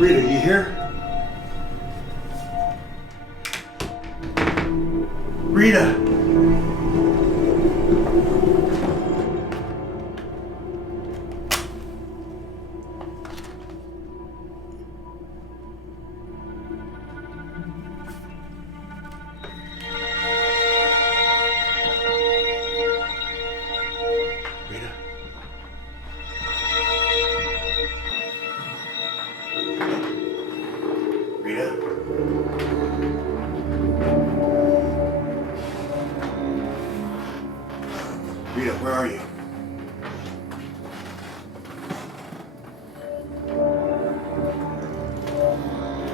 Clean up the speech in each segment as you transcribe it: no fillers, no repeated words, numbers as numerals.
Rita, you here? Rita! Rita? Rita? Rita, where are you?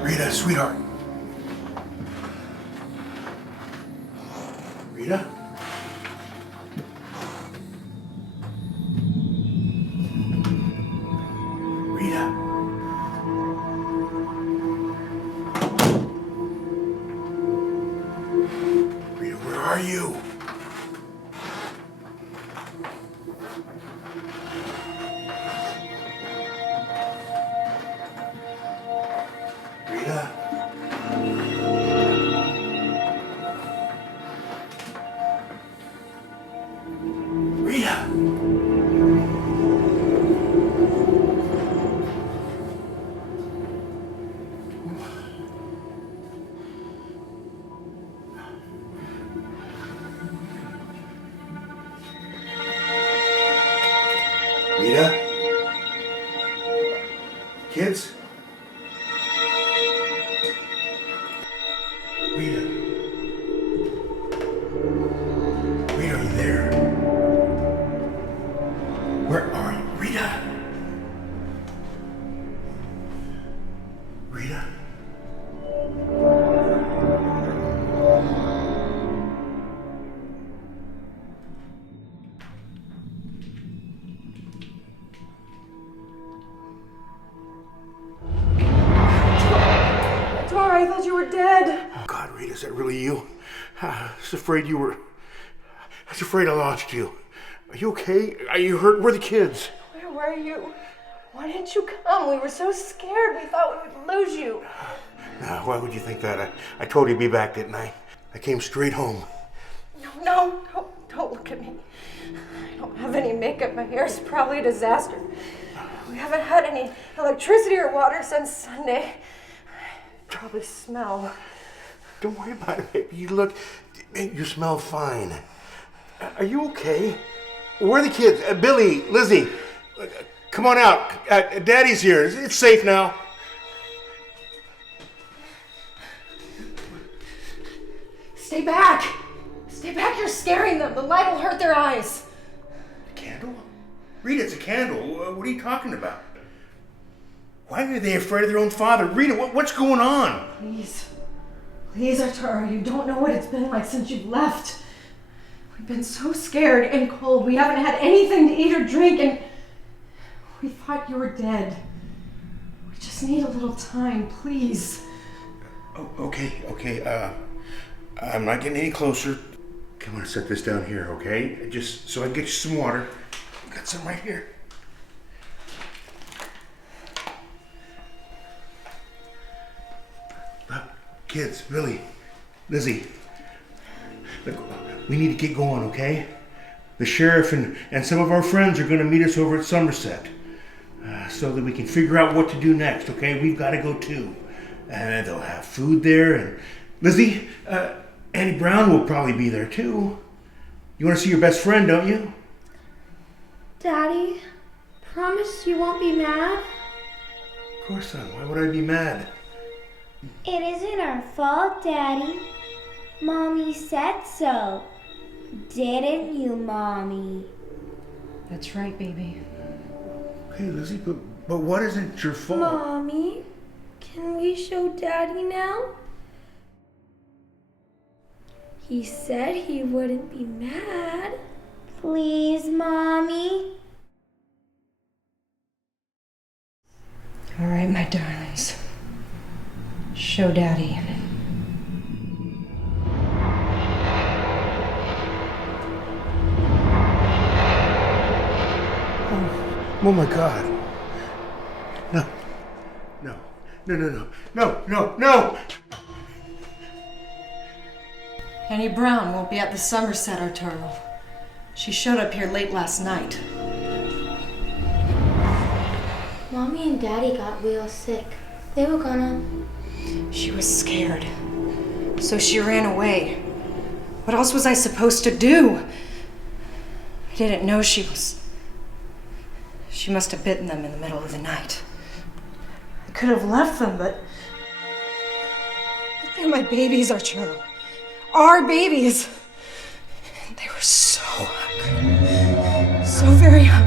Rita, sweetheart. Rita? Rita? Rita, where are you? Rita? Rita? Rita? Kids? Rita? Rita, are you there? Where are you? Rita? Rita? Tar, I thought you were dead. Oh God, Rita, is that really you? I was afraid you were... I was afraid I lost you. Are you okay? Are you hurt? Where are the kids? Where were you? Why didn't you come? We were so scared. We thought we would lose you. Now, why would you think that? I told you to be back, didn't I? I came straight home. No, don't look at me. I don't have any makeup. My hair is probably a disaster. We haven't had any electricity or water since Sunday. I probably smell. Don't worry about it, baby. You smell fine. Are you okay? Where are the kids? Billy, Lizzie, come on out. Daddy's here. It's safe now. Stay back. Stay back. You're scaring them. The light will hurt their eyes. A candle? Rita, it's a candle. What are you talking about? Why are they afraid of their own father? Rita, what's going on? Please, Arturo, you don't know what it's been like since you've left. We've been so scared and cold. We haven't had anything to eat or drink, and we thought you were dead. We just need a little time, please. Oh, okay. I'm not getting any closer. I'm gonna set this down here, okay? Just so I can get you some water. I've got some right here. Kids, Billy, Lizzie, look, we need to get going, okay? The sheriff and some of our friends are going to meet us over at Somerset so that we can figure out what to do next, okay? We've got to go too. And they'll have food there. And Lizzie, Annie Brown will probably be there too. You want to see your best friend, don't you? Daddy, promise you won't be mad? Of course, son. Why would I be mad? It isn't our fault, Daddy. Mommy said so. Didn't you, Mommy? That's right, baby. Okay, Lizzie, but what isn't your fault? Mommy, can we show Daddy now? He said he wouldn't be mad. Please, Mommy. All right, my darlings. Show Daddy. Oh my God. No. No! Annie Brown won't be at the Somerset, Arturo. She showed up here late last night. Mommy and Daddy got real sick. They were gonna... She was scared, so she ran away. What else was I supposed to do? I didn't know she must have bitten them in the middle of the night. I could have left them, but they're my babies, Arturo. Our babies. They were so hungry. So very hungry.